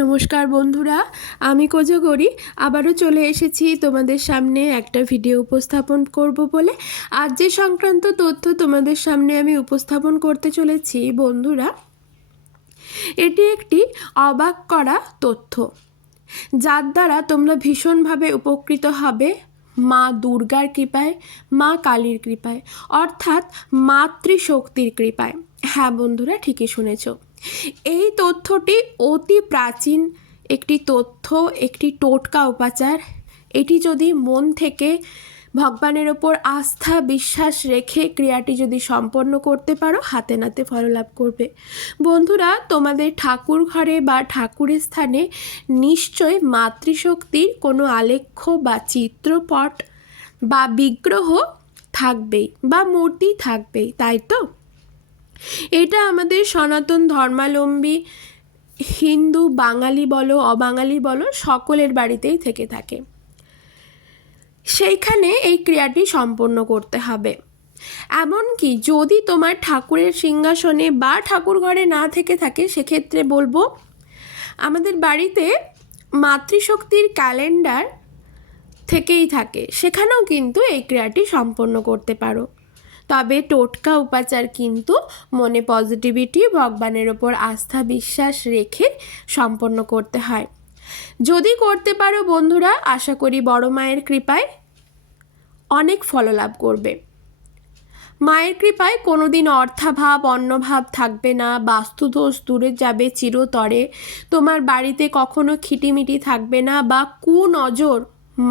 নমস্কার বন্ধুরা, আমি কোজাগরি আবারও চলে এসেছি তোমাদের সামনে একটা ভিডিও উপস্থাপন করব বলে। আজ যে সংক্রান্ত তথ্য তোমাদের সামনে আমি উপস্থাপন করতে চলেছি বন্ধুরা, এটি একটি অবাক করা তথ্য, যার দ্বারা তোমরা ভীষণভাবে উপকৃত হবে মা দুর্গার কৃপায়, মা কালীর কৃপায়, অর্থাৎ মাতৃশক্তির কৃপায়। হ্যাঁ বন্ধুরা, ঠিকই শুনেছ। এই তথ্যটি অতি প্রাচীন একটি তথ্য, একটি টোটকা উপাচার। এটি যদি মন থেকে ভগবানের ওপর আস্থা বিশ্বাস রেখে ক্রিয়াটি যদি সম্পন্ন করতে পারো, হাতে নাতে ফললাভ করবে। বন্ধুরা, তোমাদের ঠাকুর ঘরে বা ঠাকুরের স্থানে নিশ্চয় মাতৃশক্তির কোনো আলেখ্য বা চিত্রপট বা বিগ্রহ থাকবেই বা মূর্তি থাকবেই, তাই তো? এটা আমাদের সনাতন ধর্মাবলম্বী হিন্দু, বাঙালি বলো অবাঙালি বলো, সকলের বাড়িতেই থেকে থাকে। সেইখানে এই ক্রিয়াটি সম্পন্ন করতে হবে। এমনকি যদি তোমার ঠাকুরের সিংহাসনে বা ঠাকুর ঘরে না থেকে থাকে, সেক্ষেত্রে বলবো আমাদের বাড়িতে মাতৃশক্তির ক্যালেন্ডার থেকেই থাকে, সেখানেও কিন্তু এই ক্রিয়াটি সম্পন্ন করতে পারো। তবে টোটকা উপাচার কিন্তু মনে পজিটিভিটি, ভগবানের ওপর আস্থা বিশ্বাস রেখে সম্পন্ন করতে হয়। যদি করতে পারো বন্ধুরা, আশা করি বড় মায়ের কৃপায় অনেক ফললাভ করবে। মায়ের কৃপায় কোনোদিন অর্থাভাব অন্নভাব থাকবে না, বাস্তুদোষ দূরে যাবে চিরতরে, তোমার বাড়িতে কখনো খিটিমিটি থাকবে না, বা কুনজর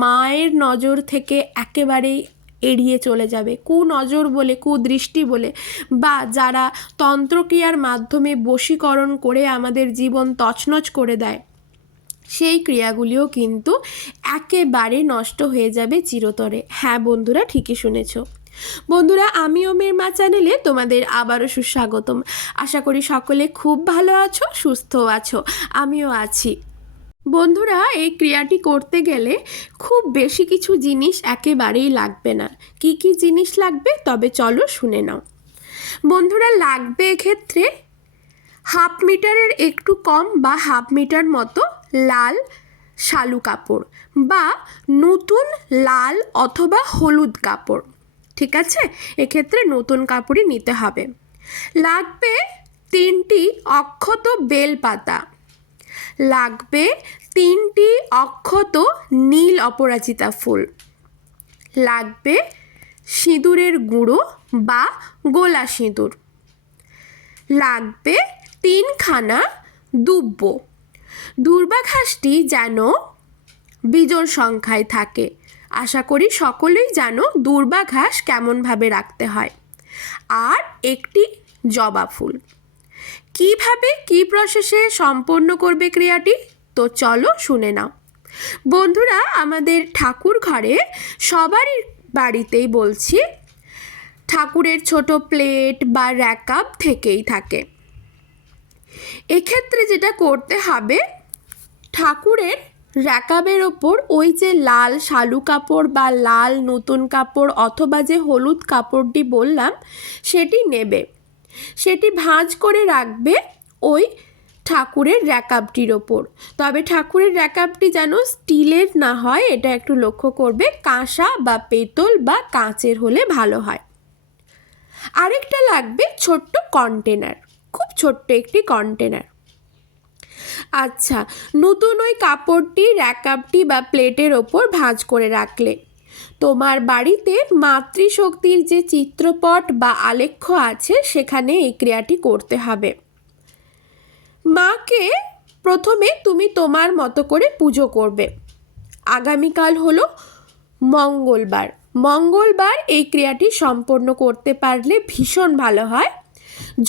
মায়ের নজর থেকে একেবারেই এড়িয়ে চলে যাবে। কুনজর বলে, কুদৃষ্টি বলে, বা যারা তন্ত্রক্রিয়ার মাধ্যমে বশীকরণ করে আমাদের জীবন তছনছ করে দেয়, সেই ক্রিয়াগুলিও কিন্তু একেবারে নষ্ট হয়ে যাবে চিরতরে। হ্যাঁ বন্ধুরা, ঠিকই শুনেছ। বন্ধুরা, আমি ওমের মা চ্যানেলে তোমাদের আবারও সুস্বাগতম। আশা করি সকলে খুব ভালো আছো, সুস্থ আছো, আমিও আছি। বন্ধুরা, এই ক্রিয়াটি করতে গেলে খুব বেশি কিছু জিনিস একেবারেই লাগবে না। কি কি জিনিস লাগবে তবে চলো শুনে নাও। বন্ধুরা, লাগবে এক্ষেত্রে 1/2 মিটারের একটু কম বা 1/2 মিটার মতো লাল শালু কাপড় বা নতুন লাল অথবা হলুদ কাপড়। ঠিক আছে, এক্ষেত্রে নতুন কাপড়ই নিতে হবে। লাগবে 3টি অক্ষত বেলপাতা, লাগবে 3টি অক্ষত নীল অপরাজিতা ফুল, লাগবে সিঁদুরের গুঁড়ো বা গোলা সিঁদুর, লাগবে 3খানা দুব্ব। দুর্বাঘাসটি যেন বিজোড় সংখ্যায় থাকে। আশা করি সকলেই জানো দুর্বাঘাস কেমনভাবে রাখতে হয়। আর একটি জবা ফুল। কিভাবে কি প্রসেসে সম্পন্ন করবে ক্রিয়াটি, তো চলো শুনে নাও। বন্ধুরা, আমাদের ঠাকুর ঘরে সবারই বাড়িতেই বলছি ঠাকুরের ছোট প্লেট বা র্যাকআপ থেকেই থাকে। এক্ষেত্রে যেটা করতে হবে, ঠাকুরের র্যাকআপের ওপর ওই যে লাল শালু কাপড় বা লাল নতুন কাপড় অথবা যে হলুদ কাপড়টি বললাম সেটি নেবে, সেটি ভাঁজ করে রাখবে ওই ঠাকুরের র্যাকআপটির ওপর। তবে ঠাকুরের র্যাকআপটি যেন স্টিলের না হয়, এটা একটু লক্ষ্য করবে। কাঁসা বা পেতল বা কাঁচের হলে ভালো হয়। আরেকটা লাগবে ছোট্ট কন্টেনার, খুব ছোট্ট একটি কন্টেনার। আচ্ছা, নতুন ওই কাপড়টি র্যাকআপটি বা প্লেটের ওপর ভাঁজ করে রাখলে তোমার বাড়িতে মাতৃশক্তির যে চিত্রপট বা আলেখ্য আছে সেখানে এই ক্রিয়াটি করতে হবে। মাকে প্রথমে তুমি তোমার মতো করে পুজো করবে। আগামীকাল হলো মঙ্গলবার। মঙ্গলবার এই ক্রিয়াটি সম্পন্ন করতে পারলে ভীষণ ভালো হয়।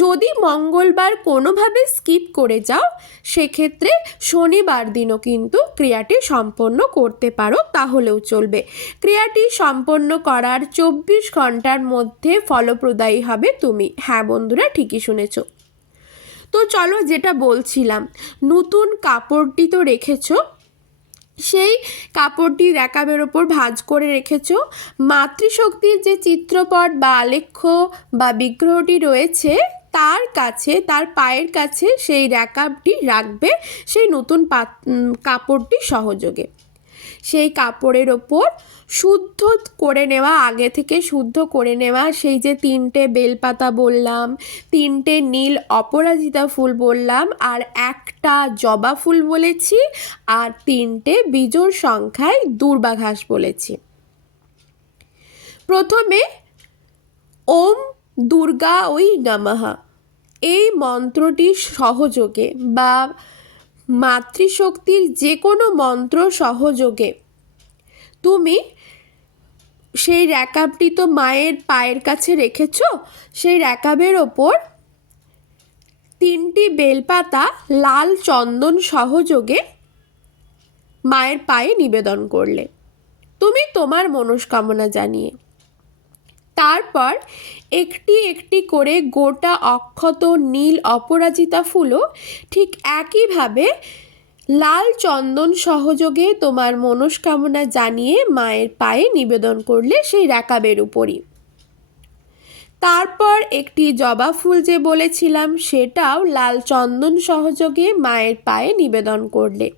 যদি মঙ্গলবার কোনোভাবে স্কিপ করে যাও, সেক্ষেত্রে শনিবার দিনও কিন্তু ক্রিয়াটি সম্পন্ন করতে পারো, তাহলেও চলবে। ক্রিয়াটি সম্পন্ন করার 24 ঘন্টার মধ্যে ফলপ্রদায়ী হবে তুমি। হ্যাঁ বন্ধুরা, ঠিকই শুনেছ। তো চলো, যেটা বলছিলাম, নতুন কাপড়টি তো রেখেছো, সেই কাপড়টি র্যাকআপের ওপর ভাঁজ করে রেখেছো। মাতৃশক্তির যে চিত্রপট বা আলেখ্য বা বিগ্রহটি রয়েছে তার কাছে, তার পায়ের কাছে সেই র্যাকাবটি রাখবে সেই নতুন কাপড়টি সহযোগে। সেই কাপড়ের ওপর শুদ্ধ করে নেওয়া, আগে থেকে শুদ্ধ করে নেওয়া সেই যে 3টে বেলপাতা বললাম, 3টে নীল অপরাজিতা ফুল বললাম, আর একটা জবা ফুল বলেছি, আর 3টে বিজোড় সংখ্যায় দূর্বা ঘাস বলেছি। প্রথমে ওম দুর্গা ওই নমঃ এই মন্ত্রটির সহযোগে বা মাতৃশক্তির যে কোনো মন্ত্র সহযোগে তুমি সেই র্যাকাবটি তো মায়ের পায়ের কাছে রেখেছ, সেই র্যাকাবের ওপর 3টি বেলপাতা লাল চন্দন সহযোগে মায়ের পায়ে নিবেদন করলে তুমি তোমার মনস্কামনা জানিয়ে। তারপর একটি একটি করে গোটা অক্ষত নীল অপরাজিতা ফুলও ঠিক একইভাবে লাল চন্দন সহযোগে তোমার মনস্কামনা জানিয়ে মায়ের পায়ে নিবেদন করলে সেই র্যাকাবের উপরই। তারপর একটি জবা ফুল যে বলেছিলাম সেটাও লাল চন্দন সহযোগে মায়ের পায়ে নিবেদন করলে।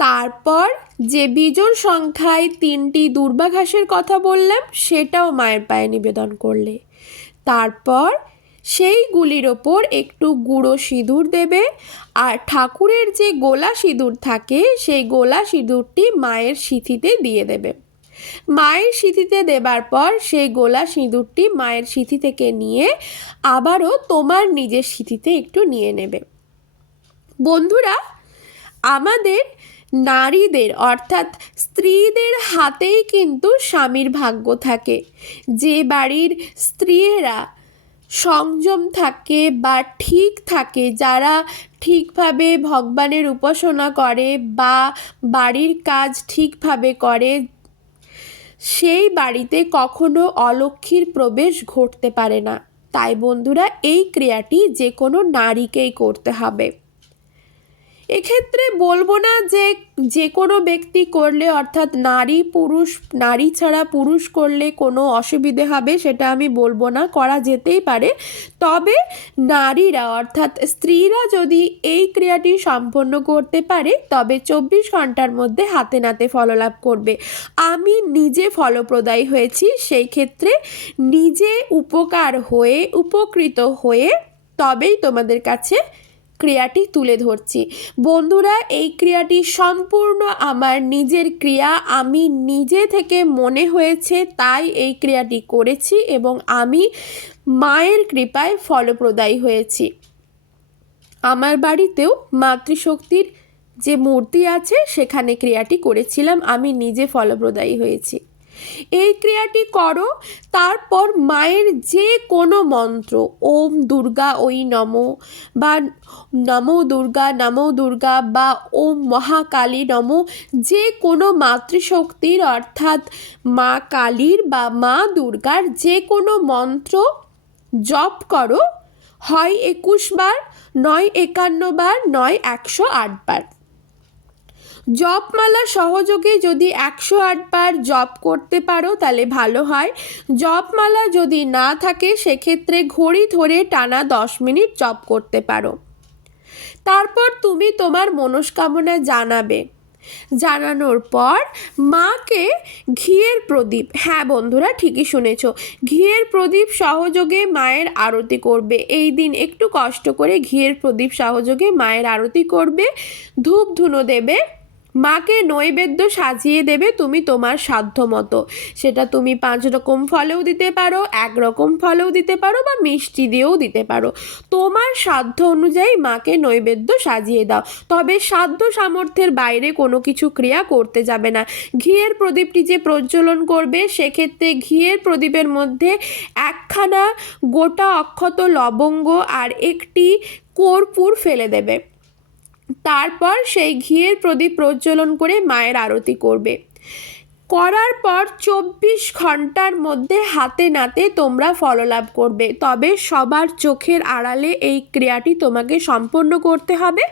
তারপর যে বিজোড় সংখ্যায় 3টি দূর্বা ঘাসের কথা বললাম সেটাও মায়ের পায়ে নিবেদন করলে। তারপর সেইগুলির ওপর একটু গুঁড়ো সিঁদুর দেবে, আর ঠাকুরের যে গোলা সিঁদুর থাকে সেই গোলা সিঁদুরটি মায়ের সিঁথিতে দিয়ে দেবে। মায়ের সিঁথিতে দেবার পর সেই গোলা সিঁদুরটি মায়ের সিঁথি থেকে নিয়ে আবারও তোমার নিজের সিঁথিতে একটু নিয়ে নেবে। বন্ধুরা, আমাদের নারীদের অর্থাৎ স্ত্রীদের হাতেই কিন্তু স্বামীর ভাগ্য থাকে। যে বাড়ির স্ত্রীরা সংযম থাকে বা ঠিক থাকে, যারা ঠিকভাবে ভগবানের উপাসনা করে বা বাড়ির কাজ ঠিকভাবে করে, সেই বাড়িতে কখনো অলক্ষ্মীর প্রবেশ ঘটতে পারে না। তাই বন্ধুরা, এই ক্রিয়াটি যে কোনো নারীকেই করতে হবে। এক্ষেত্রে বলবো না যে কোনো ব্যক্তি করলে অর্থাৎ নারী ছাড়া পুরুষ করলে কোনো অসুবিধে হবে, সেটা আমি বলবো না, করা যেতেই পারে। তবে নারীরা অর্থাৎ স্ত্রীরা যদি এই ক্রিয়াটি সম্পন্ন করতে পারে তবে 24 ঘন্টার মধ্যে হাতে নাতে ফললাভ করবে। আমি নিজে ফলপ্রদায়ী হয়েছি, সেই ক্ষেত্রে নিজে উপকৃত হয়ে তবেই তোমাদের কাছে ক্রিয়াটি তুলে ধরছি। বন্ধুরা, এই ক্রিয়াটি সম্পূর্ণ আমার নিজের ক্রিয়া, আমি নিজে থেকে মনে হয়েছে তাই এই ক্রিয়াটি করেছি এবং আমি মায়ের কৃপায় ফলপ্রদায়ী হয়েছি। আমার বাড়িতেও মাতৃশক্তির যে মূর্তি আছে সেখানে ক্রিয়াটি করেছিলাম, আমি নিজে ফলপ্রদায়ী হয়েছি। এই ক্রিয়াটি করো, তারপর মায়ের যে কোনো মন্ত্র ওম দুর্গা ওই নমঃ বা নমো দুর্গা বা ওম মহাকালী নমঃ, যে কোনো মাতৃশক্তির অর্থাৎ মা কালীর বা মা দুর্গার যে কোনো মন্ত্র জপ করো, হয় 21 বার, নয় 51 বার, নয় 108 বার। জপমালা সহযোগে যদি 108 বার জপ করতে পারো তাহলে ভালো হয়। জপমালা যদি না থাকে সেক্ষেত্রে ঘড়ি ধরে টানা 10 মিনিট জপ করতে পারো। তারপর তুমি তোমার মনস্কামনা জানাবে। জানানোর পর মাকে ঘিয়ের প্রদীপ, হ্যাঁ বন্ধুরা ঠিকই শুনেছ, ঘিয়ের প্রদীপ সহযোগে মায়ের আরতি করবে। এই দিন একটু কষ্ট করে ঘিয়ের প্রদীপ সহযোগে মায়ের আরতি করবে, ধূপ ধুনো দেবে, মাকে নৈবেদ্য সাজিয়ে দেবে তুমি তোমার সাধ্য মতো। সেটা তুমি 5 রকম ফলেও দিতে পারো, 1 রকম ফলেও দিতে পারো বা মিষ্টি দিয়েও দিতে পারো। তোমার সাধ্য অনুযায়ী মাকে নৈবেদ্য সাজিয়ে দাও। তবে সাধ্য সামর্থ্যের বাইরে কোনো কিছু ক্রিয়া করতে যাবে না। ঘিয়ের প্রদীপটি যে প্রজ্বলন করবে সেক্ষেত্রে ঘিয়ের প্রদীপের মধ্যে 1খানা গোটা অক্ষত লবঙ্গ আর একটি কর্পূর ফেলে দেবে। তারপর সেই ঘিয়ের প্রদীপ প্রজ্বলন করে মায়ের আরতি করবে। করার পর 24 ঘন্টার মধ্যে হাতে নাতে তোমরা ফললাভ করবে। তবে সবার চোখের আড়ালে এই ক্রিয়াটি তোমাকে সম্পন্ন করতে হবে,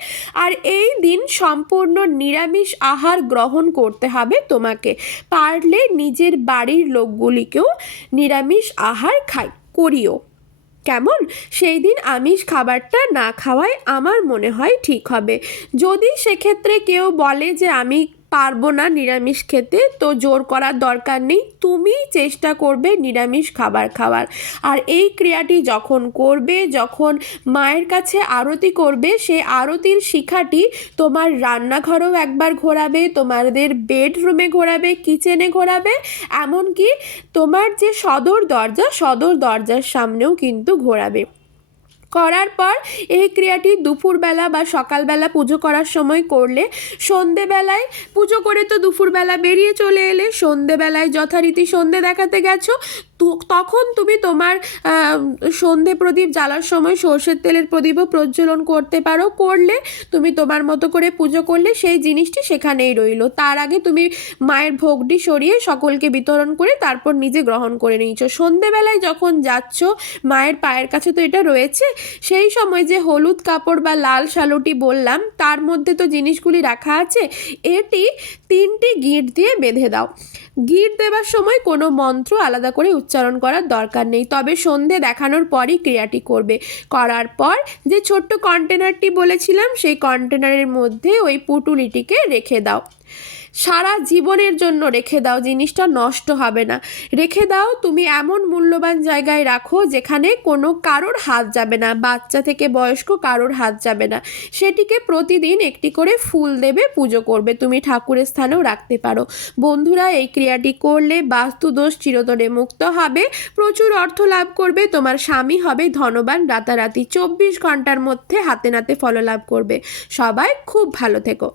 আর এই দিন সম্পূর্ণ নিরামিষ আহার গ্রহণ করতে হবে তোমাকে। পারলে নিজের বাড়ির লোকগুলিকেও নিরামিষ আহার করিও। কেমন? সেই দিন আমিষ খাবারটা না খাওয়াই আমার মনে হয় ঠিক হবে। যদি সেক্ষেত্রে কেউ বলে যে আমি পারবো না নিরামিষ খেতে, তো জোর করার দরকার নেই, তুমিই চেষ্টা করবে নিরামিষ খাবার খাওয়ার। আর এই ক্রিয়াটি যখন করবে, যখন মায়ের কাছে আরতি করবে, সেই আরতির শিখাটি তোমার রান্নাঘরেও একবার ঘোরাবে, তোমাদের বেডরুমে ঘোরাবে, কিচেনে ঘোরাবে, এমনকি তোমার যে সদর দরজার সামনেও কিন্তু ঘোরাবে। করার পর এই ক্রিয়াটি দুপুরবেলা বা সকালবেলা পুজো করার সময় করলে, সন্ধেবেলায় পুজো করে তো দুপুরবেলা বেরিয়ে চলে এলে, সন্ধেবেলায় যথারীতি সন্ধে দেখাতে গেছো, তখন তুমি তোমার সন্ধে প্রদীপ জ্বালার সময় সর্ষের তেলের প্রদীপও প্রজ্বলন করতে পারো। করলে তুমি তোমার মতো করে পুজো করলে, সেই জিনিসটি সেখানেই রইল। তার আগে তুমি মায়ের ভোগটি সরিয়ে সকলকে বিতরণ করে তারপর নিজে গ্রহণ করে নিয়েছো। সন্ধেবেলায় যখন যাচ্ছ মায়ের পায়ের কাছে তো এটা রয়েছে, সেই সময় যে হলুদ কাপড় বা লাল শালুটি বললাম, তার মধ্যে তো জিনিসগুলি রাখা আছে, এটি 3টি গিঁট দিয়ে বেঁধে দাও। গিঁট দেওয়ার সময় কোনো মন্ত্র আলাদা করে উচ্চারণ করার দরকার নেই, তবে সন্ধে দেখানোর পরই ক্রিয়াটি করবে। করার পর যে ছোট্ট কন্টেনারটি বলেছিলাম, সেই কন্টেনারের মধ্যে ওই পুঁটুলিটিকে রেখে দাও। সারা জীবনের জন্য রেখে দাও, জিনিসটা নষ্ট হবে না। রেখে দাও, তুমি এমন মূল্যবান জায়গায় রাখো যেখানে কোনো কারোর হাত যাবে না, বাচ্চা থেকে বয়স্ক কারোর হাত যাবে না। সেটিকে প্রতিদিন একটি করে ফুল দেবে, পুজো করবে। তুমি ঠাকুরের স্থানেও রাখতে পারো। বন্ধুরা, এই ক্রিয়াটি করলে বাস্তুদোষ চিরতরে মুক্ত হবে, প্রচুর অর্থ লাভ করবে, তোমার স্বামী হবে ধনবান রাতারাতি, 24 ঘন্টার মধ্যে হাতে নাতে ফললাভ করবে। সবাই খুব ভালো থেকো।